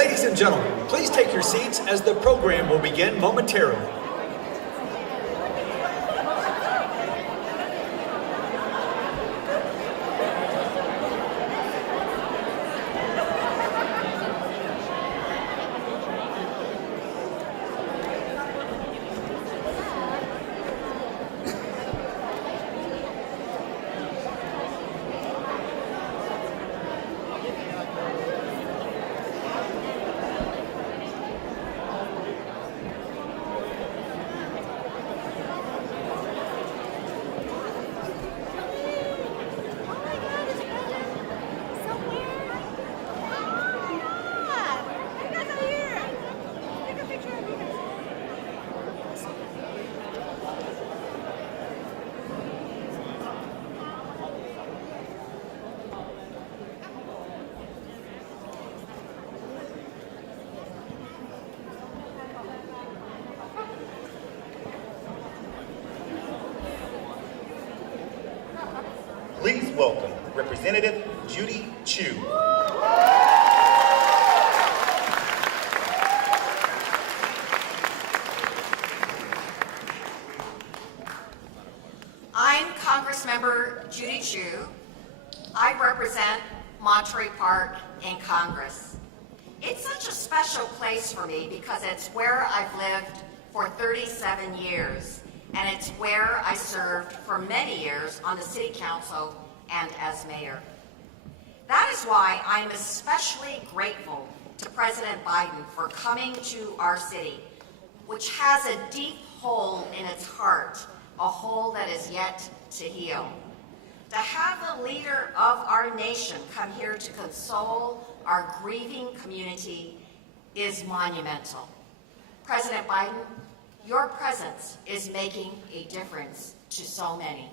Ladies and gentlemen, please take your seats as the program will begin momentarily. Please welcome Representative Judy Chu. I'm Congressmember Judy Chu. I represent Monterey Park in Congress. It's such a special place for me because it's where I've lived for 37 years, and it's where I served for many years on the City Council and as mayor. That is why I'm especially grateful to President Biden for coming to our city, which has a deep hole in its heart, a hole that is yet to heal. To have the leader of our nation come here to console our grieving community is monumental. President Biden, your presence is making a difference to so many.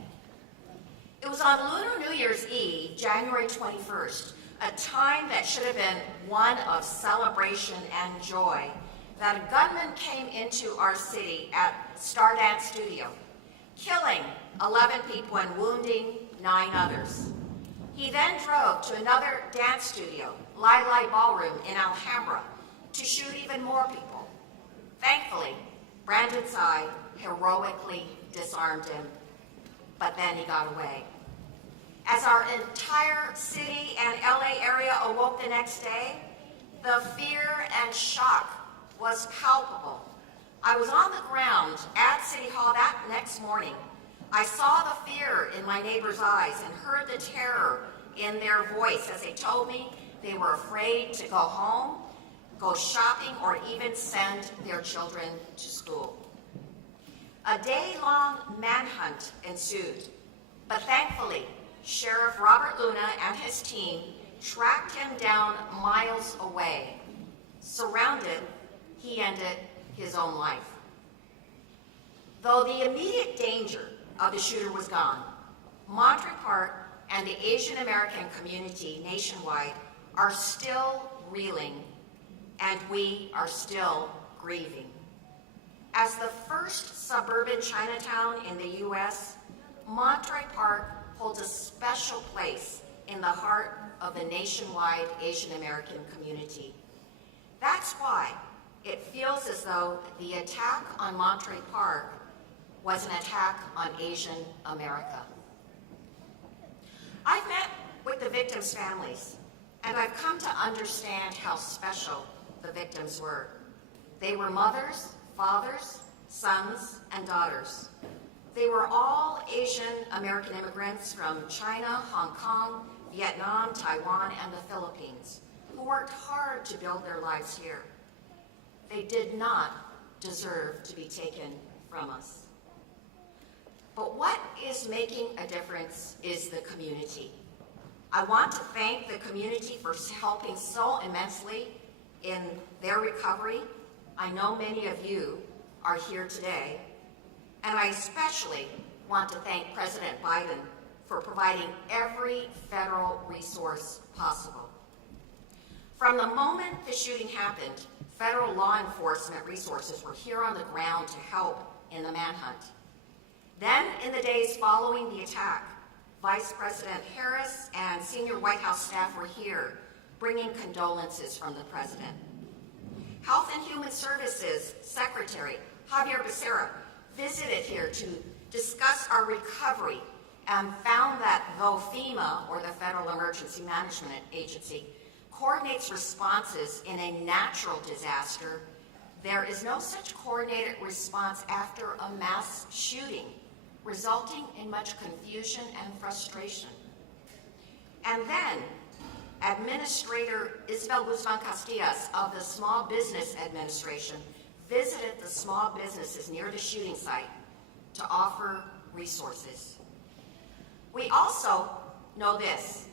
It was on Lunar New Year's Eve, January 21st, a time that should have been one of celebration and joy, that a gunman came into our city at Stardance Studio, killing 11 people and wounding 9 others. He then drove to another dance studio, Lai Lai Ballroom in Alhambra, to shoot even more people. Thankfully, Brandon Tsai heroically disarmed him, but then he got away. As our entire city and LA area awoke the next day, the fear and shock was palpable. I was on the ground at City Hall that next morning. I saw the fear in my neighbors' eyes and heard the terror in their voice as they told me they were afraid to go home, go shopping, or even send their children to school. A day-long manhunt ensued, but thankfully, Sheriff Robert Luna and his team tracked him down miles away. Surrounded, he ended his own life. Though the immediate danger of the shooter was gone, Monterey Park and the Asian American community nationwide are still reeling, and we are still grieving. As the first suburban Chinatown in the U.S., Monterey Park holds a special place in the heart of the nationwide Asian American community. That's why it feels as though the attack on Monterey Park was an attack on Asian America. I've met with the victims' families, and I've come to understand how special the victims were. They were mothers, fathers, sons, and daughters. They were all Asian American immigrants from China, Hong Kong, Vietnam, Taiwan, and the Philippines, who worked hard to build their lives here. They did not deserve to be taken from us. But what is making a difference is the community. I want to thank the community for helping so immensely in their recovery. I know many of you are here today, and I especially want to thank President Biden for providing every federal resource possible. From the moment the shooting happened, federal law enforcement resources were here on the ground to help in the manhunt. Then, in the days following the attack, Vice President Harris and senior White House staff were here, bringing condolences from the president. Health and Human Services Secretary Javier Becerra visited here to discuss our recovery and found that though FEMA, or the Federal Emergency Management Agency, coordinates responses in a natural disaster, there is no such coordinated response after a mass shooting, resulting in much confusion and frustration. And then, Administrator Isabel Guzman Castillas of the Small Business Administration visited the small businesses near the shooting site to offer resources. We also know this.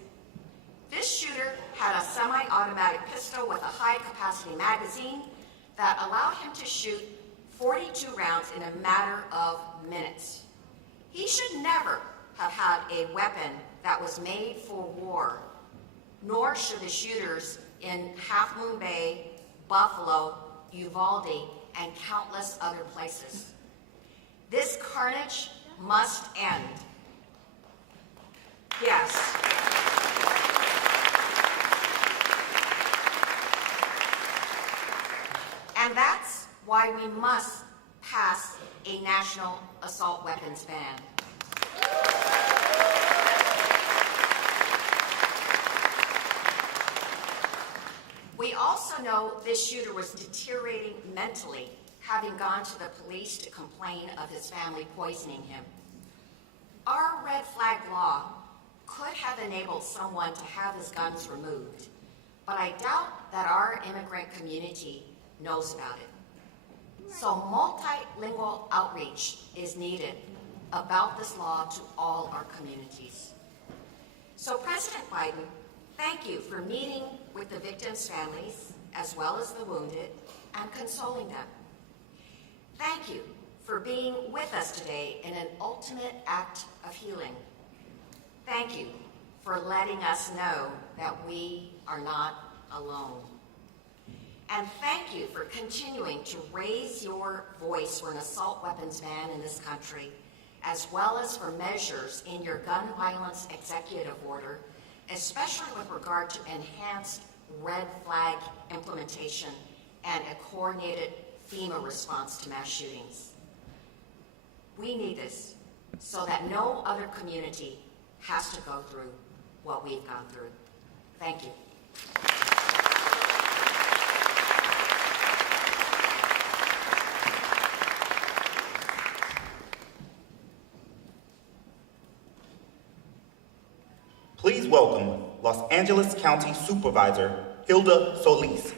This shooter had a semi-automatic pistol with a high-capacity magazine that allowed him to shoot 42 rounds in a matter of minutes. He should never have had a weapon that was made for war, nor should the shooters in Half Moon Bay, Buffalo, Uvalde, and countless other places. This carnage must end. Yes. And that's why we must pass a national assault weapons ban. We also know this shooter was deteriorating mentally, having gone to the police to complain of his family poisoning him. Our red flag law could have enabled someone to have his guns removed, but I doubt that our immigrant community knows about it. So multilingual outreach is needed about this law to all our communities. So President Biden, thank you for meeting with the victims' families as well as the wounded and consoling them. Thank you for being with us today in an ultimate act of healing. Thank you for letting us know that we are not alone. And thank you for continuing to raise your voice for an assault weapons ban in this country, as well as for measures in your gun violence executive order, especially with regard to enhanced red flag implementation and a coordinated FEMA response to mass shootings. We need this so that no other community has to go through what we've gone through. Thank you. Please welcome Los Angeles County Supervisor Hilda Solis.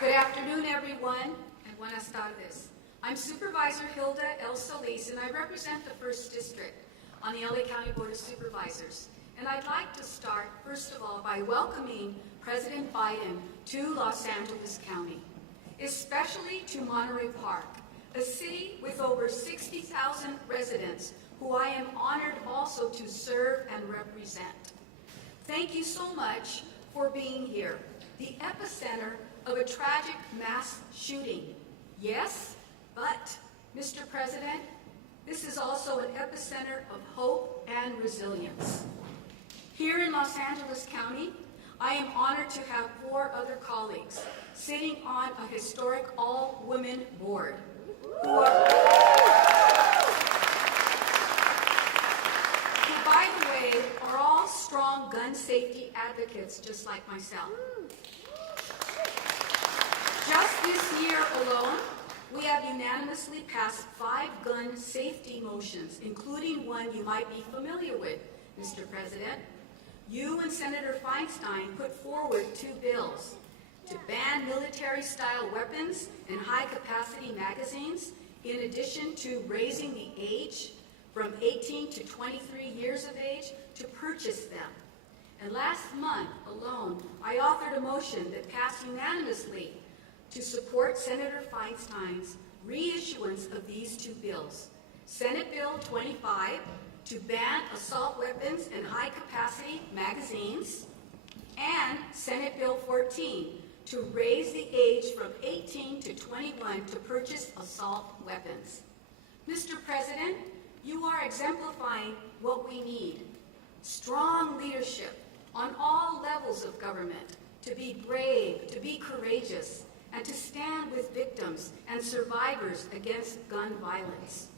Good afternoon, everyone, and buenas tardes. I'm Supervisor Hilda L. Solis, and I represent the 1st District on the LA County Board of Supervisors. And I'd like to start, first of all, by welcoming President Biden to Los Angeles County, especially to Monterey Park, a city with over 60,000 residents who I am honored also to serve and represent. Thank you so much for being here, the epicenter of a tragic mass shooting. Yes, but, Mr. President, this is also an epicenter of hope and resilience. Here in Los Angeles County, I am honored to have 4 other colleagues sitting on a historic all-women board who, by the way, are all strong gun safety advocates just like myself. Just this year alone, we have unanimously passed 5 gun safety motions, including one you might be familiar with, Mr. President. You and Senator Feinstein put forward 2 bills to ban military-style weapons and high-capacity magazines, in addition to raising the age from 18 to 23 years of age to purchase them. And last month alone, I authored a motion that passed unanimously to support Senator Feinstein's reissuance of these 2 bills. Senate Bill 25 to ban assault weapons and high-capacity magazines, and Senate Bill 14 to raise the age from 18 to 21 to purchase assault weapons. Mr. President, you are exemplifying what we need: strong leadership on all levels of government to be brave, to be courageous, and to stand with victims and survivors against gun violence.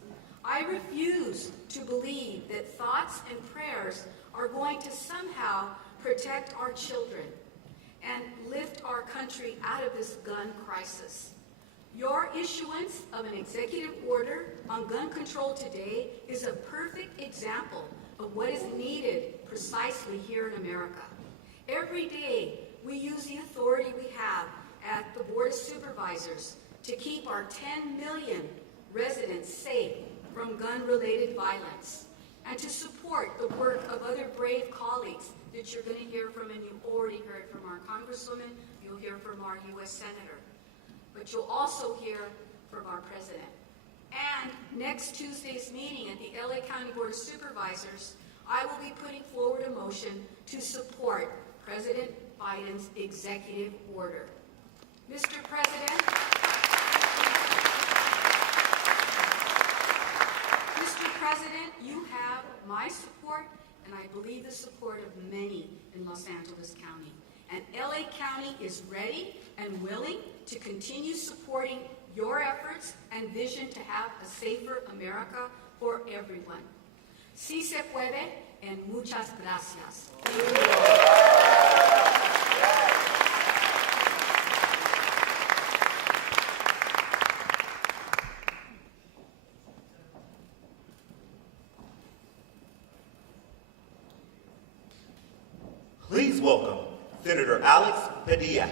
I refuse to believe that thoughts and prayers are going to somehow protect our children and lift our country out of this gun crisis. Your issuance of an executive order on gun control today is a perfect example of what is needed precisely here in America. Every day, we use the authority we have at the Board of Supervisors to keep our 10 million residents safe from gun-related violence and to support the work of other brave colleagues that you're going to hear from, and you already heard from our Congresswoman, you'll hear from our U.S. Senator, but you'll also hear from our President. And next Tuesday's meeting at the LA County Board of Supervisors, I will be putting forward a motion to support President Biden's executive order. Mr. President, you have my support, and I believe the support of many in Los Angeles County. And LA County is ready and willing to continue supporting your efforts and vision to have a safer America for everyone. Sí se puede, and muchas gracias. Please welcome Senator Alex Padilla.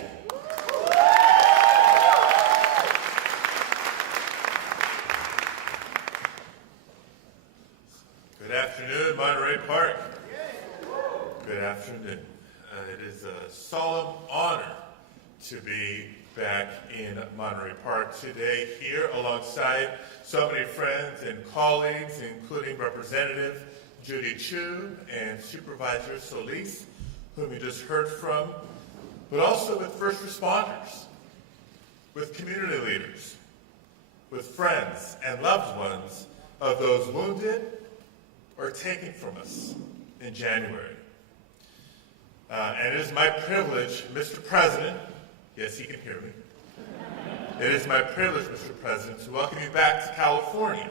Good afternoon, Monterey Park. Good afternoon. It is a solemn honor to be back in Monterey Park today, here alongside so many friends and colleagues, including Representative Judy Chu and Supervisor Solis, whom you just heard from, but also with first responders, with community leaders, with friends and loved ones of those wounded or taken from us in January. And it is my privilege, Mr. President, yes, he can hear me. It is my privilege, Mr. President, to welcome you back to California.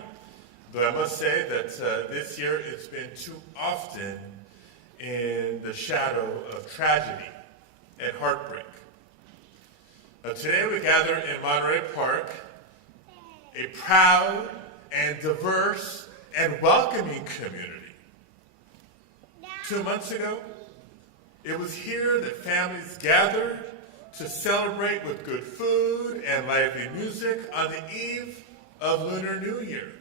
Though I must say that this year it's been too often in the shadow of tragedy and heartbreak. Today we gather in Monterey Park, a proud and diverse and welcoming community. 2 months ago, it was here that families gathered to celebrate with good food and lively music on the eve of Lunar New Year,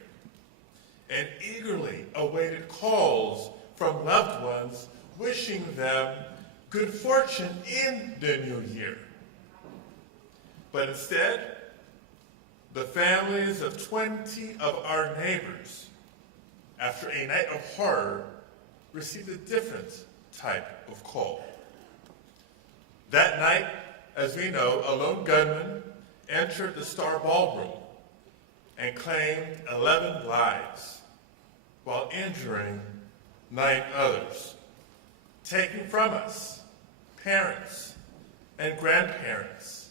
and eagerly awaited calls from loved ones wishing them good fortune in the new year. But instead, the families of 20 of our neighbors, after a night of horror, received a different type of call. That night, as we know, a lone gunman entered the Star Ballroom and claimed 11 lives while injuring 9 others, taking from us parents and grandparents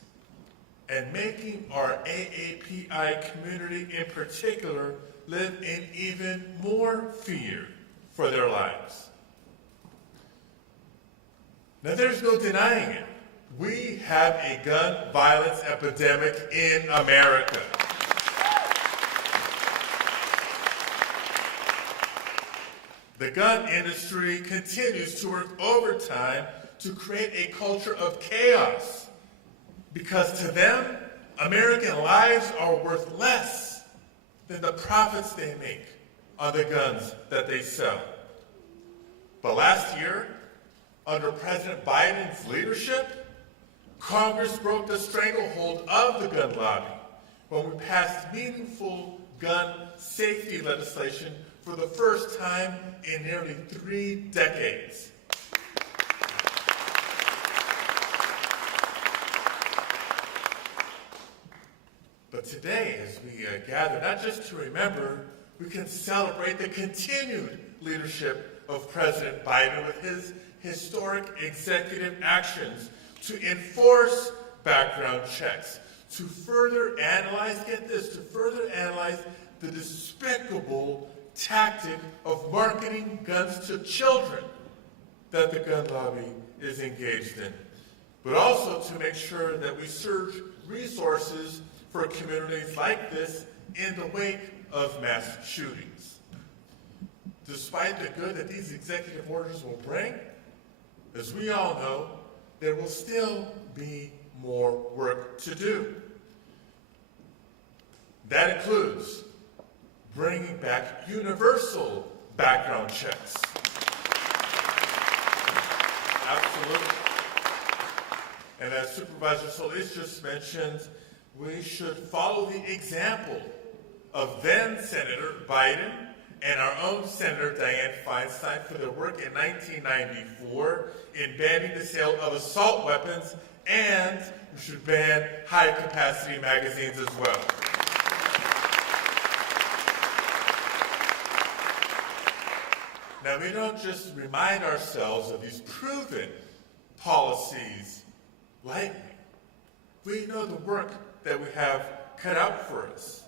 and making our AAPI community in particular live in even more fear for their lives. Now, there's no denying it. We have a gun violence epidemic in America. The gun industry continues to work overtime to create a culture of chaos because to them, American lives are worth less than the profits they make on the guns that they sell. But last year, under President Biden's leadership, Congress broke the stranglehold of the gun lobby when we passed meaningful gun safety legislation for the first time in nearly 3 decades. But today, as we gather, not just to remember, we can celebrate the continued leadership of President Biden with his historic executive actions to enforce background checks, to further analyze, get this, to further analyze the despicable tactic of marketing guns to children that the gun lobby is engaged in, but also to make sure that we surge resources for communities like this in the wake of mass shootings. Despite the good that these executive orders will bring, as we all know, there will still be more work to do. That includes bringing back universal background checks. Absolutely. And as Supervisor Solis just mentioned, we should follow the example of then Senator Biden and our own Senator Dianne Feinstein for their work in 1994 in banning the sale of assault weapons, and we should ban high-capacity magazines as well. Now, we don't just remind ourselves of these proven policies lightly. We know the work that we have cut out for us.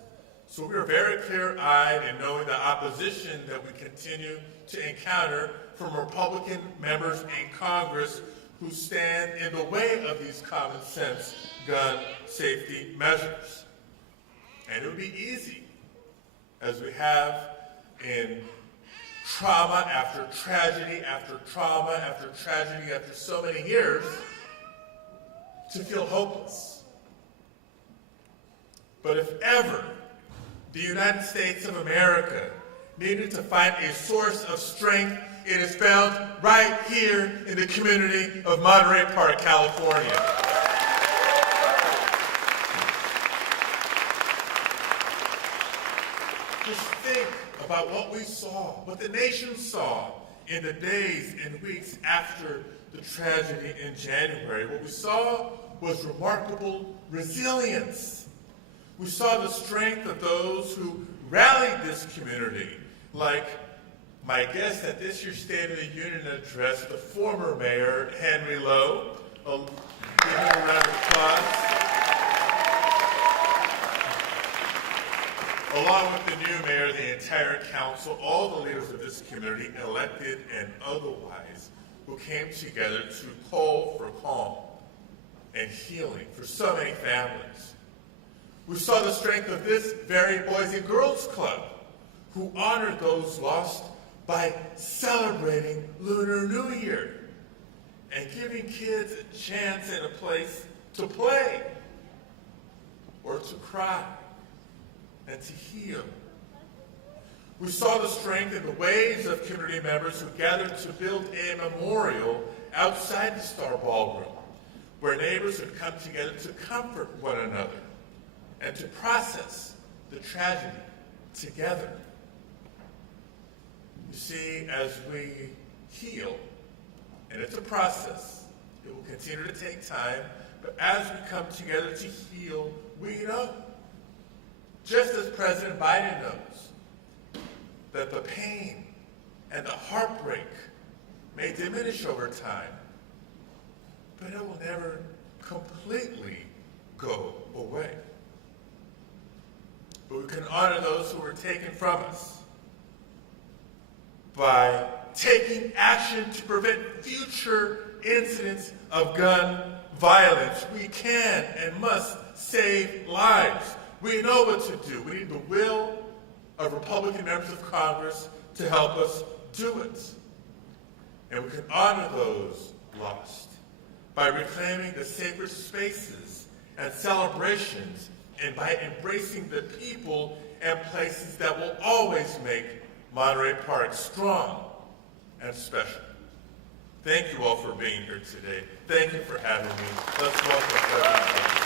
So we are very clear-eyed in knowing the opposition that we continue to encounter from Republican members in Congress who stand in the way of these common-sense gun safety measures. And it would be easy, as we have in trauma after tragedy after trauma after tragedy after so many years, to feel hopeless. But if ever the United States of America needed to find a source of strength, it is found right here in the community of Monterey Park, California. Just think about what we saw, what the nation saw in the days and weeks after the tragedy in January. What we saw was remarkable resilience. We saw the strength of those who rallied this community, like my guest at this year's State of the Union address, the former mayor, Henry Lowe. Give him a round of applause. Along with the new mayor, the entire council, all the leaders of this community, elected and otherwise, who came together to call for calm and healing for so many families. We saw the strength of this very Boys and Girls Club, who honored those lost by celebrating Lunar New Year and giving kids a chance and a place to play or to cry and to heal. We saw the strength in the waves of community members who gathered to build a memorial outside the Star Ballroom, where neighbors would come together to comfort one another and to process the tragedy together. You see, as we heal, and it's a process, it will continue to take time, but as we come together to heal, we know, just as President Biden knows, that the pain and the heartbreak may diminish over time, but it will never completely go away. But we can honor those who were taken from us by taking action to prevent future incidents of gun violence. We can and must save lives. We know what to do. We need the will of Republican members of Congress to help us do it. And we can honor those lost by reclaiming the sacred spaces and celebrations, and by embracing the people and places that will always make Monterey Park strong and special. Thank you all for being here today. Thank you for having me. Let's welcome President Biden.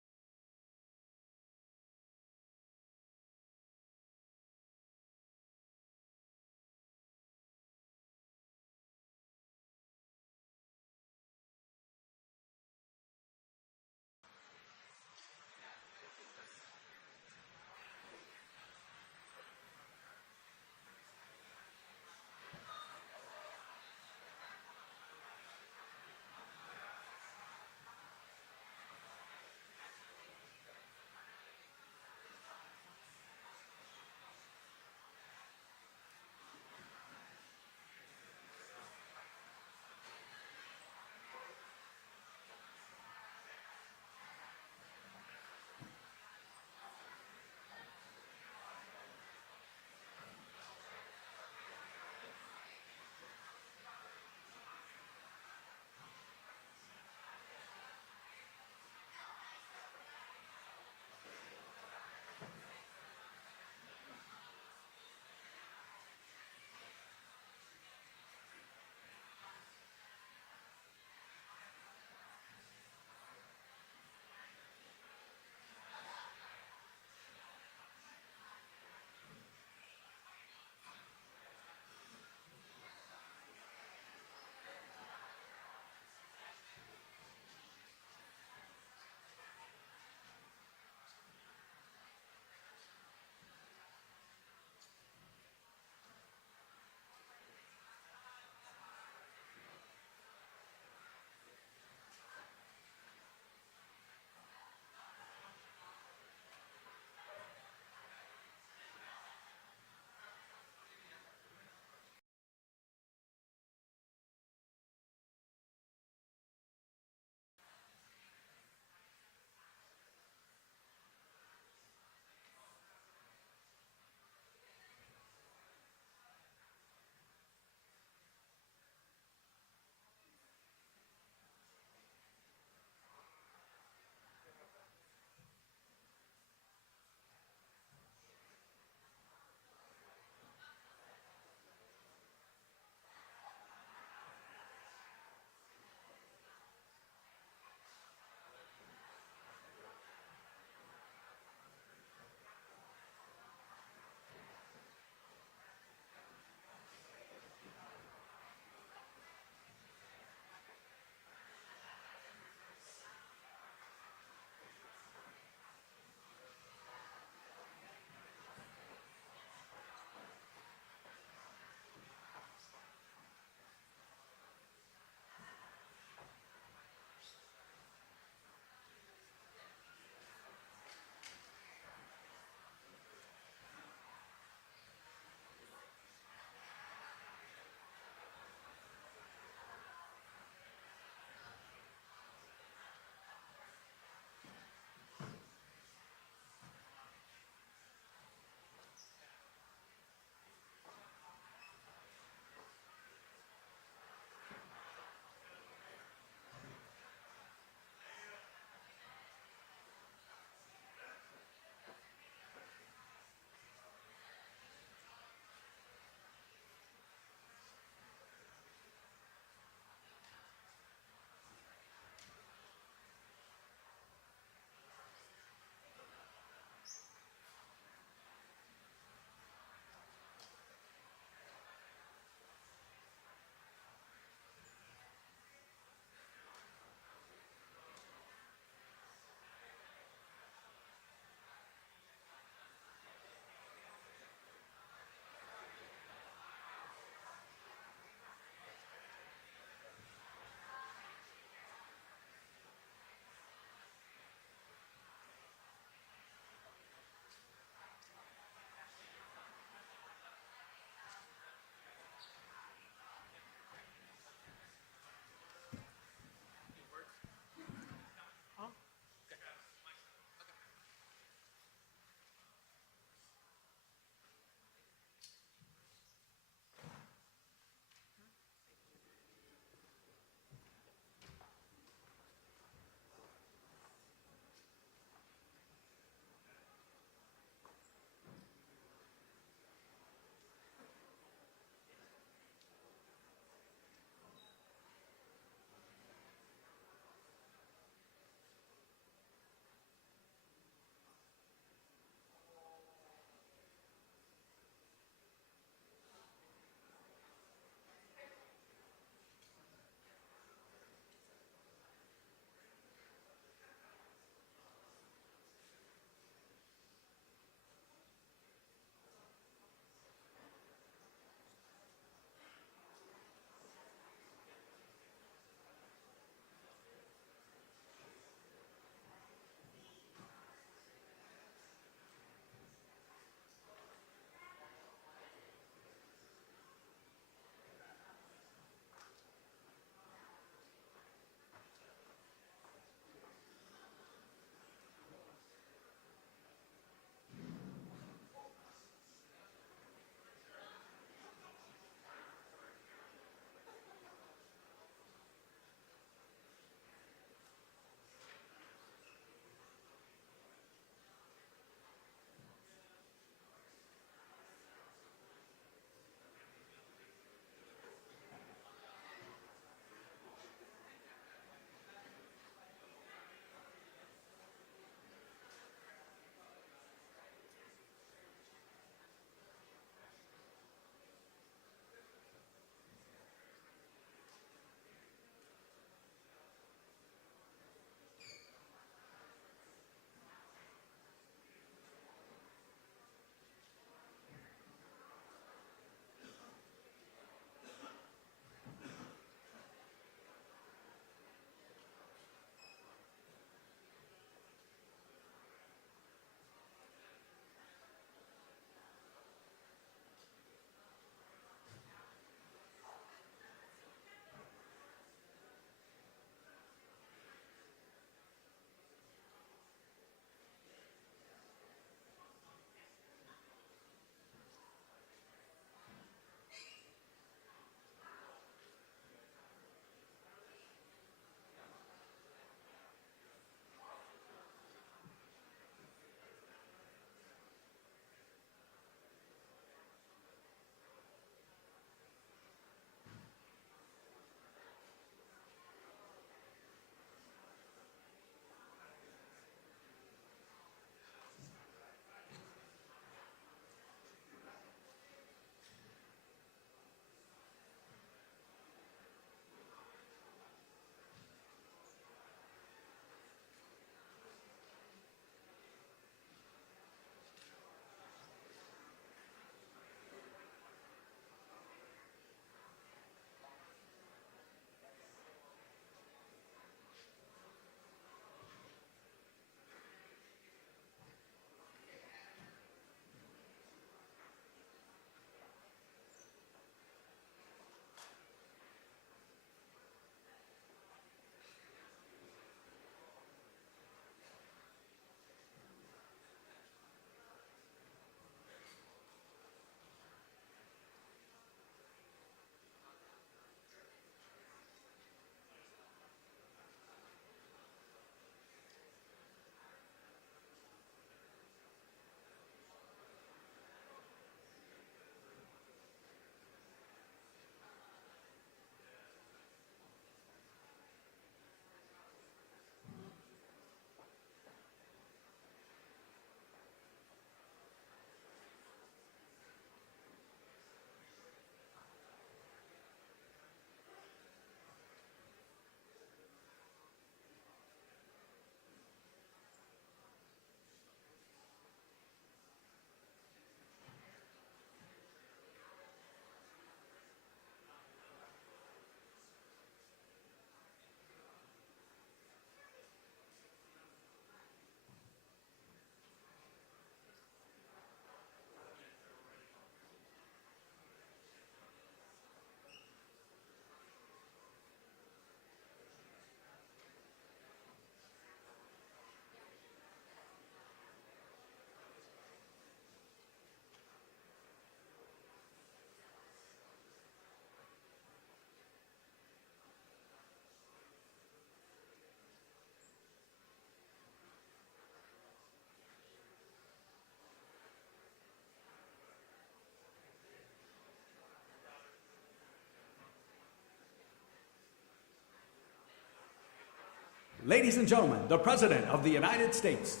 Ladies and gentlemen, the President of the United States.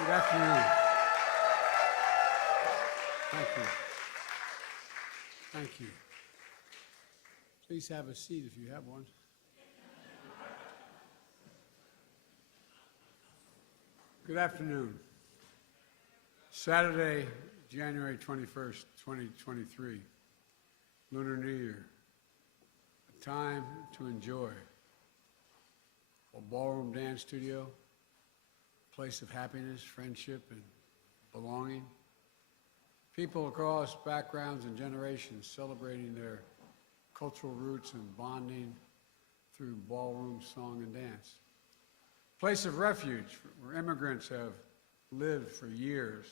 Good afternoon. Thank you. Thank you. Please have a seat if you have one. Good afternoon. Saturday, January 21st, 2023, Lunar New Year. A time to enjoy. A ballroom dance studio, a place of happiness, friendship, and belonging. People across backgrounds and generations celebrating their cultural roots and bonding through ballroom song and dance. Place of refuge where immigrants have lived for years,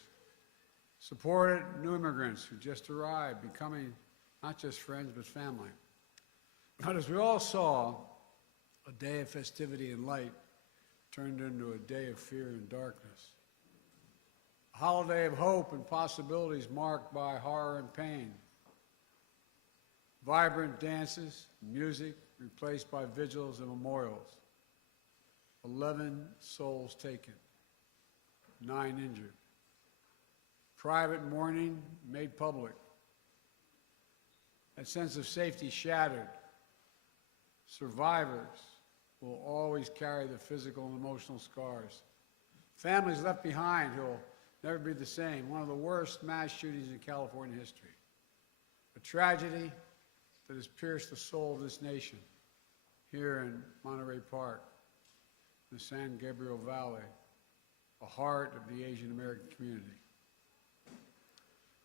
supported new immigrants who just arrived, becoming not just friends but family. But as we all saw, a day of festivity and light turned into a day of fear and darkness. A holiday of hope and possibilities marked by horror and pain. Vibrant dances, music replaced by vigils and memorials. 11 souls taken, 9 injured. Private mourning made public. That sense of safety shattered. Survivors will always carry the physical and emotional scars. Families left behind who will never be the same. One of the worst mass shootings in California history. A tragedy that has pierced the soul of this nation here in Monterey Park, the San Gabriel Valley, the heart of the Asian American community.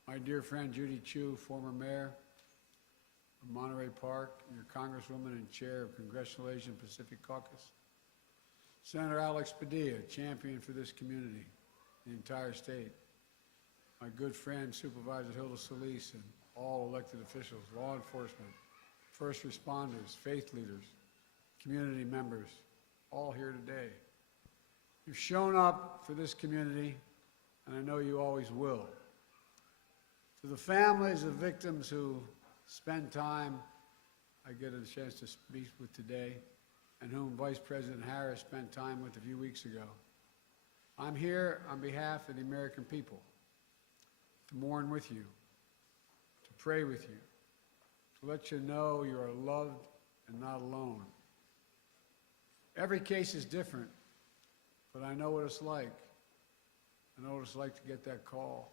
My dear friend Judy Chu, former mayor of Monterey Park, your Congresswoman and chair of Congressional Asian Pacific Caucus. Senator Alex Padilla, champion for this community, the entire state. My good friend Supervisor Hilda Solis and all elected officials, law enforcement, first responders, faith leaders, community members, all here today. You've shown up for this community, and I know you always will. To the families of victims who spend time, I get a chance to speak with today, and whom Vice President Harris spent time with a few weeks ago. I'm here on behalf of the American people to mourn with you, to pray with you, to let you know you are loved and not alone. Every case is different, but I know what it's like. I know what it's like to get that call.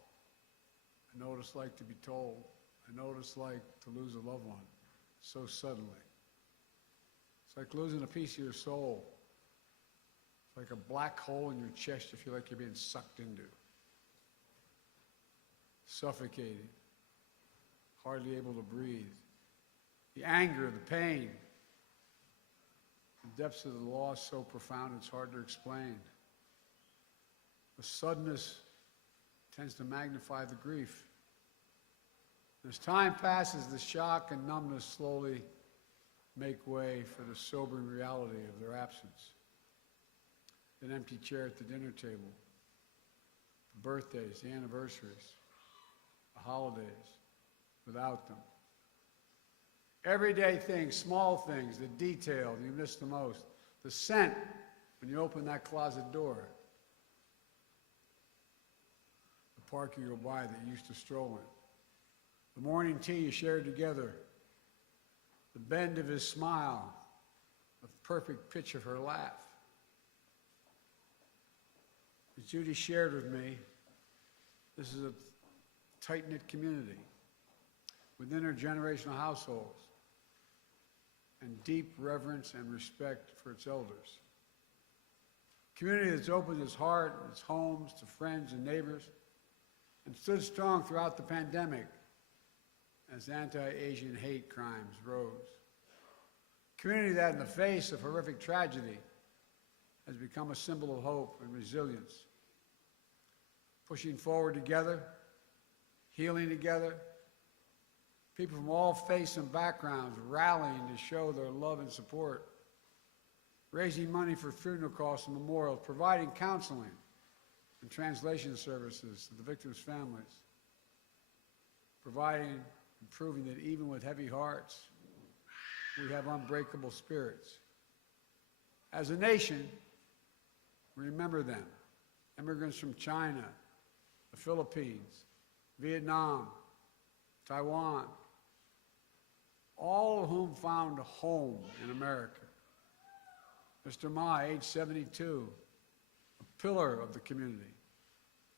I know what it's like to be told. I know what it's like to lose a loved one so suddenly. It's like losing a piece of your soul. It's like a black hole in your chest you feel like you're being sucked into. Suffocating, hardly able to breathe. The anger, the pain, the depths of the loss so profound it's hard to explain. The suddenness tends to magnify the grief. As time passes, the shock and numbness slowly make way for the sobering reality of their absence. An empty chair at the dinner table, the birthdays, the anniversaries, the holidays, without them. Everyday things, small things, the detail you miss the most, the scent when you open that closet door, the park you go by that you used to stroll in, the morning tea you shared together, the bend of his smile, the perfect pitch of her laugh. As Judy shared with me, this is a tight-knit community with intergenerational households and deep reverence and respect for its elders. A community that's opened its heart and its homes to friends and neighbors and stood strong throughout the pandemic as anti-Asian hate crimes rose. A community that, in the face of horrific tragedy, has become a symbol of hope and resilience. Pushing forward together, healing together, people from all faiths and backgrounds rallying to show their love and support, raising money for funeral costs and memorials, providing counseling, and translation services to the victims' families, providing and proving that even with heavy hearts, we have unbreakable spirits. As a nation, remember them. Immigrants from China, the Philippines, Vietnam, Taiwan, all of whom found a home in America. Mr. Ma, age 72, a pillar of the community,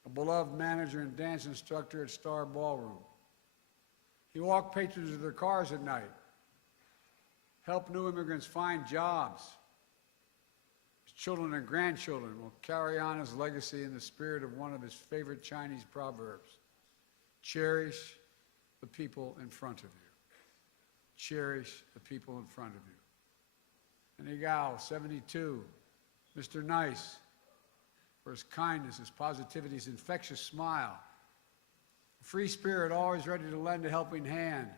a beloved manager and dance instructor at Star Ballroom. He walked patrons to their cars at night, helped new immigrants find jobs. His children and grandchildren will carry on his legacy in the spirit of one of his favorite Chinese proverbs: cherish the people in front of you. Cherish the people in front of you. And Igao, 72, Mr. Nice, for his kindness, his positivity, his infectious smile, a free spirit always ready to lend a helping hand.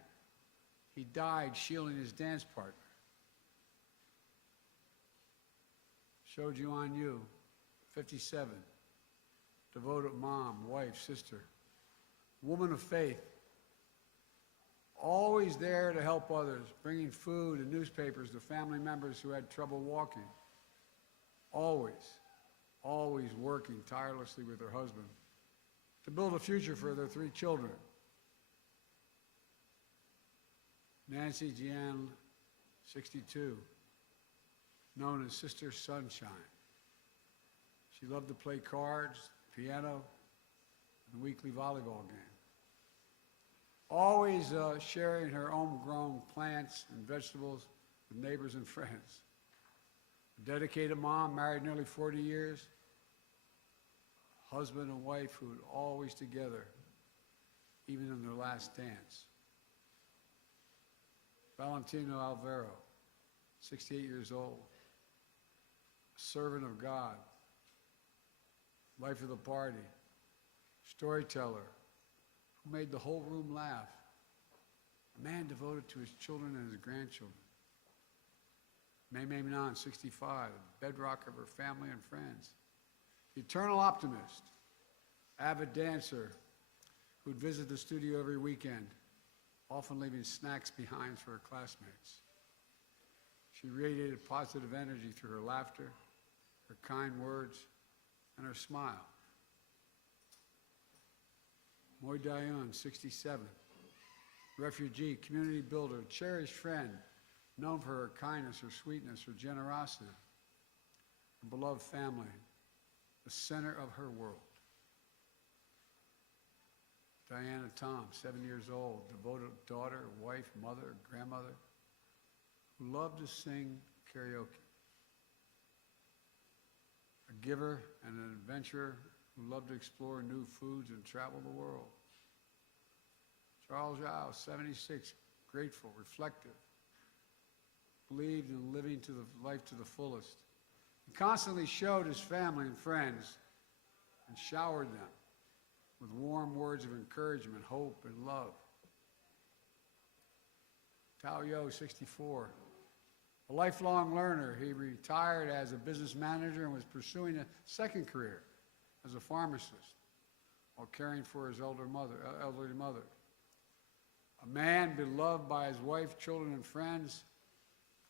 He died shielding his dance partner. Shoju On Yu, 57, devoted mom, wife, sister, woman of faith, always there to help others, bringing food and newspapers to family members who had trouble walking. Always, always working tirelessly with her husband to build a future for their 3 children. Nancy Jian, 62, known as Sister Sunshine. She loved to play cards, piano, and the weekly volleyball game. Always sharing her homegrown plants and vegetables with neighbors and friends. A dedicated mom, married nearly 40 years. Husband and wife who were always together, even in their last dance. Valentino Alvaro, 68 years old, a servant of God, life of the party, storyteller, who made the whole room laugh, a man devoted to his children and his grandchildren. Mei Nan, 65, the bedrock of her family and friends, the eternal optimist, avid dancer who'd visit the studio every weekend, often leaving snacks behind for her classmates. She radiated positive energy through her laughter, her kind words, and her smile. Moy Dayun, 67, refugee, community builder, cherished friend, known for her kindness, her sweetness, her generosity, her beloved family, the center of her world. Diana Tom, 7 years old, devoted daughter, wife, mother, grandmother, who loved to sing karaoke. A giver and an adventurer who loved to explore new foods and travel the world. Charles Zhao, 76, grateful, reflective, believed in living to the life to the fullest. He constantly showed his family and friends and showered them with warm words of encouragement, hope, and love. Tao Yo, 64, a lifelong learner. He retired as a business manager and was pursuing a second career as a pharmacist while caring for his elderly mother. A man beloved by his wife, children, and friends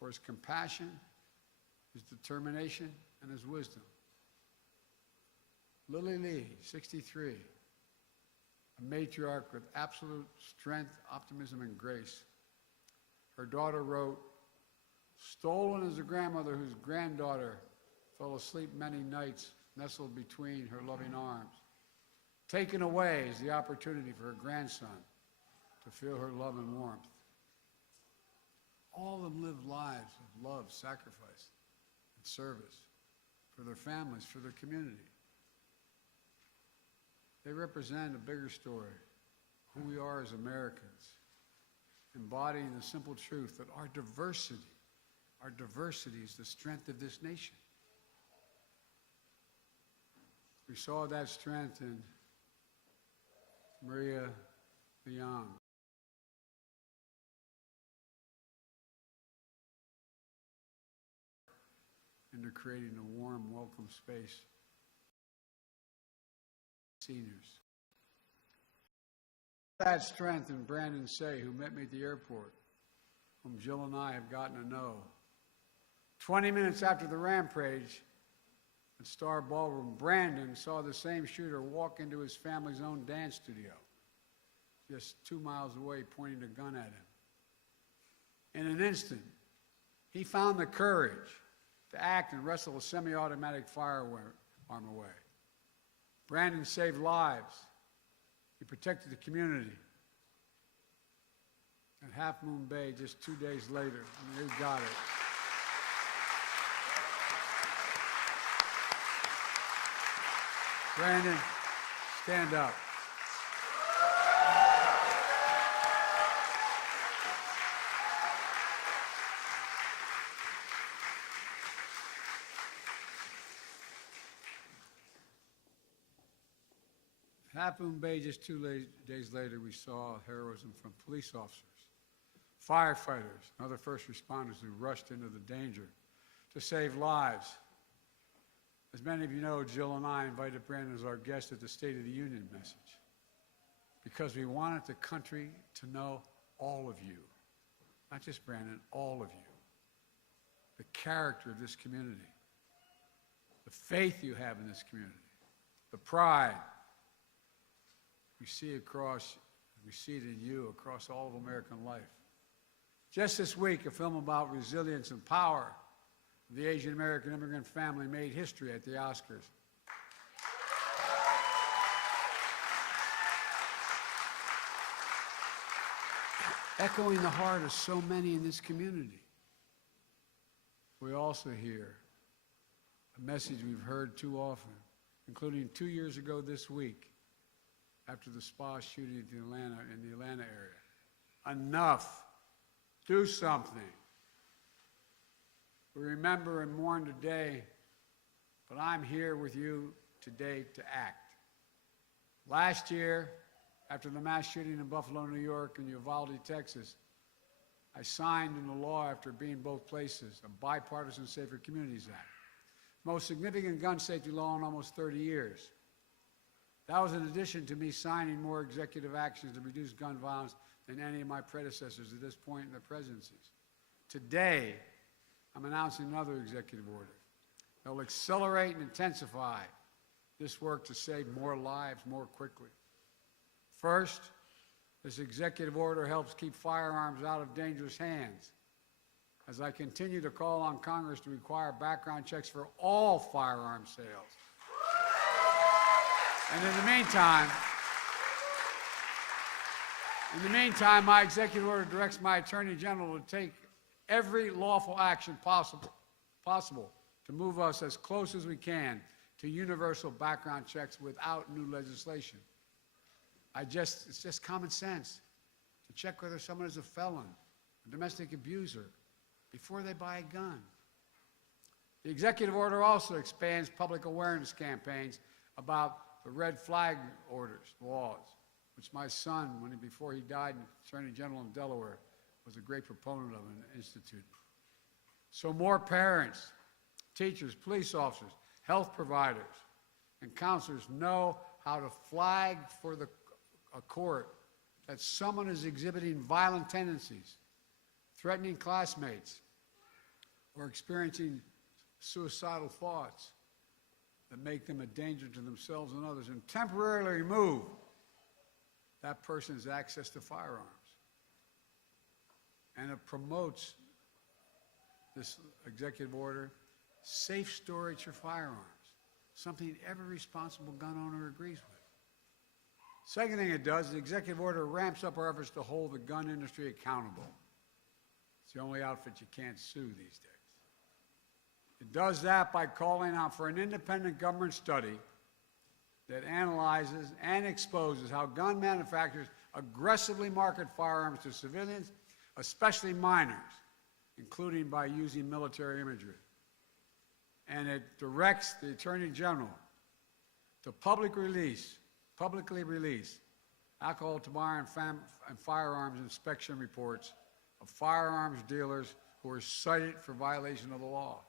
for his compassion, his determination, and his wisdom. Lily Lee, 63, a matriarch with absolute strength, optimism, and grace. Her daughter wrote, "Stolen is a grandmother whose granddaughter fell asleep many nights nestled between her loving arms. Taken away is the opportunity for her grandson to feel her love and warmth." All of them lived lives of love, sacrifice, and service for their families, for their community. They represent a bigger story, who we are as Americans, embodying the simple truth that our diversity is the strength of this nation. We saw that strength in Maria Leong. Into creating a warm, welcome space seniors. That strength in Brandon Say, who met me at the airport, whom Jill and I have gotten to know. 20 minutes after the rampage at Star Ballroom, Brandon saw the same shooter walk into his family's own dance studio, just 2 miles away, pointing a gun at him. In an instant, he found the courage to act and wrestle a semi-automatic firearm away. Brandon saved lives. He protected the community. At Half Moon Bay, just 2 days later, he got it. Brandon, stand up. Half Moon Bay, just 2 days later, we saw heroism from police officers, firefighters, and other first responders who rushed into the danger to save lives. As many of you know, Jill and I invited Brandon as our guest at the State of the Union message because we wanted the country to know all of you, not just Brandon, all of you, the character of this community, the faith you have in this community, the pride. We see it in you across all of American life. Just this week, a film about resilience and power of the Asian American immigrant family made history at the Oscars. Echoing the heart of so many in this community. We also hear a message we've heard too often, including 2 years ago this week, after the spa shooting in the Atlanta area. Enough. Do something. We remember and mourn today, but I'm here with you today to act. Last year, after the mass shooting in Buffalo, New York, and Uvalde, Texas, I signed into law, after being both places, a bipartisan Safer Communities Act, most significant gun safety law in almost 30 years. That was in addition to me signing more executive actions to reduce gun violence than any of my predecessors at this point in their presidencies. Today, I'm announcing another executive order that will accelerate and intensify this work to save more lives more quickly. First, this executive order helps keep firearms out of dangerous hands, as I continue to call on Congress to require background checks for all firearm sales. And in the meantime, my executive order directs my Attorney General to take every lawful action possible to move us as close as we can to universal background checks without new legislation. It's just common sense to check whether someone is a felon, a domestic abuser, before they buy a gun. The executive order also expands public awareness campaigns about the red flag laws, which my son, before he died, Attorney General in Delaware, was a great proponent of and instituted. So more parents, teachers, police officers, health providers, and counselors know how to flag for a court that someone is exhibiting violent tendencies, threatening classmates, or experiencing suicidal thoughts that make them a danger to themselves and others, and temporarily remove that person's access to firearms. And it promotes, this executive order, safe storage for firearms, something every responsible gun owner agrees with. Second thing it does, the executive order ramps up our efforts to hold the gun industry accountable. It's the only outfit you can't sue these days. It does that by calling out for an independent government study that analyzes and exposes how gun manufacturers aggressively market firearms to civilians, especially minors, including by using military imagery. And it directs the Attorney General to publicly release alcohol, tobacco, and firearms inspection reports of firearms dealers who are cited for violation of the law.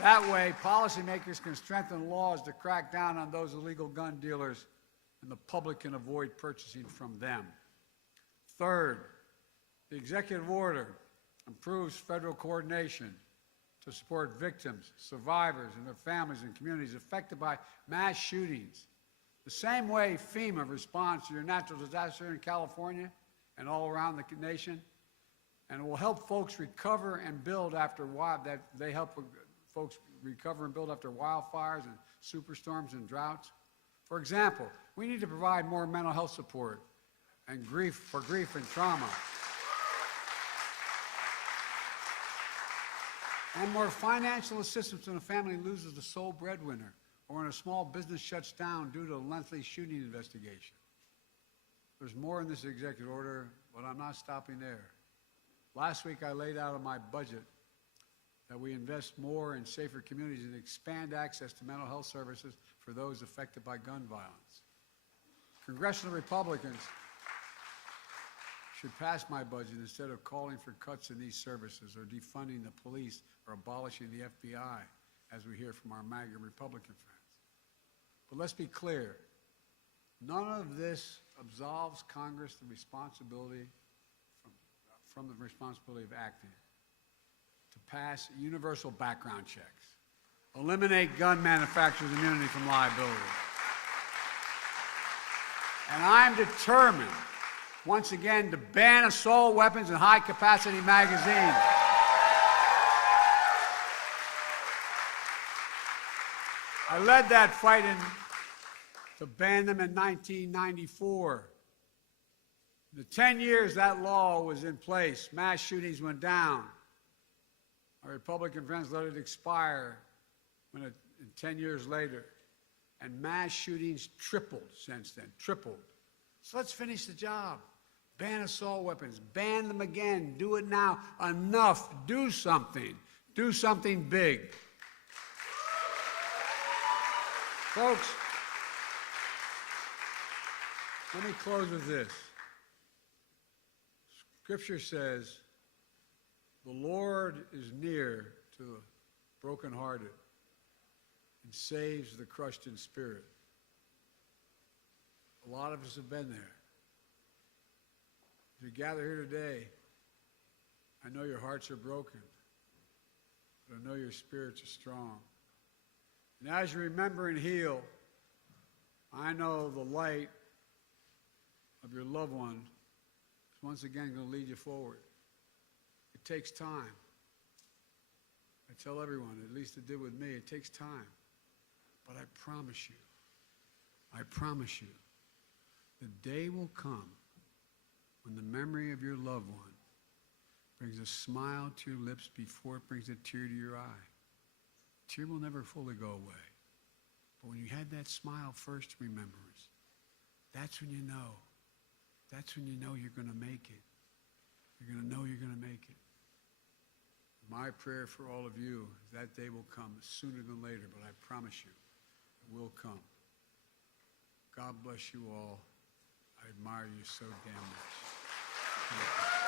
That way, policymakers can strengthen laws to crack down on those illegal gun dealers, and the public can avoid purchasing from them. Third, the executive order improves federal coordination to support victims, survivors, and their families and communities affected by mass shootings. The same way FEMA responds to your natural disaster in California and all around the nation, and it will help folks recover and build after folks recover and build after wildfires and superstorms and droughts. For example, we need to provide more mental health support and grief and trauma, and more financial assistance when a family loses the sole breadwinner or when a small business shuts down due to a lengthy shooting investigation. There's more in this executive order, but I'm not stopping there. Last week I laid out in my budget that we invest more in safer communities and expand access to mental health services for those affected by gun violence. Congressional Republicans should pass my budget instead of calling for cuts in these services or defunding the police or abolishing the FBI, as we hear from our MAGA Republican friends. But let's be clear, none of this absolves Congress the responsibility from the responsibility of acting to pass universal background checks, eliminate gun manufacturers' immunity from liability. And I'm determined, once again, to ban assault weapons and high-capacity magazines. I led that fight to ban them in 1994. The 10 years that law was in place, mass shootings went down. Our Republican friends let it expire 10 years later. And mass shootings tripled since then, tripled. So let's finish the job. Ban assault weapons, ban them again, do it now. Enough, do something big. Folks, let me close with this. Scripture says, the Lord is near to the brokenhearted and saves the crushed in spirit. A lot of us have been there. As you gather here today, I know your hearts are broken, but I know your spirits are strong. And as you remember and heal, I know the light of your loved one is once again going to lead you forward. It takes time. I tell everyone, at least it did with me, it takes time. But I promise you, the day will come when the memory of your loved one brings a smile to your lips before it brings a tear to your eye. The tear will never fully go away. But when you had that smile first remembrance, that's when you know. That's when you know you're going to make it. You're going to know you're going to make it. My prayer for all of you is that day will come sooner than later, but I promise you, it will come. God bless you all. I admire you so damn much. Thank you.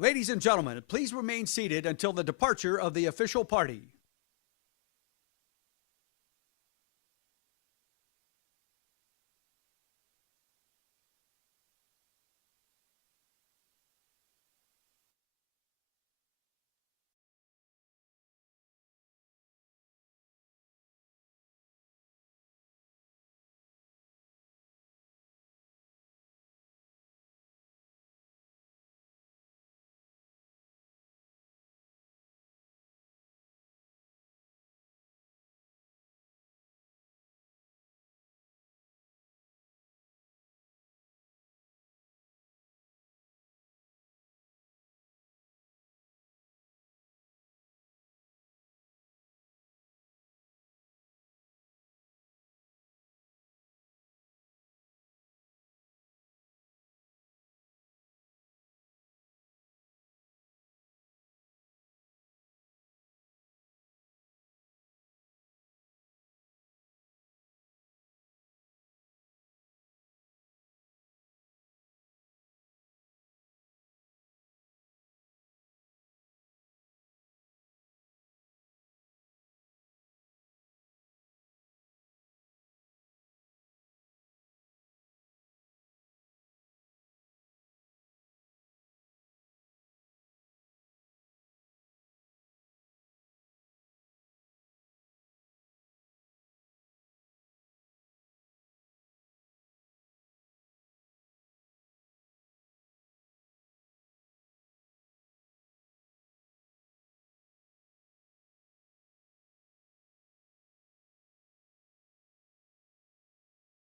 Ladies and gentlemen, please remain seated until the departure of the official party.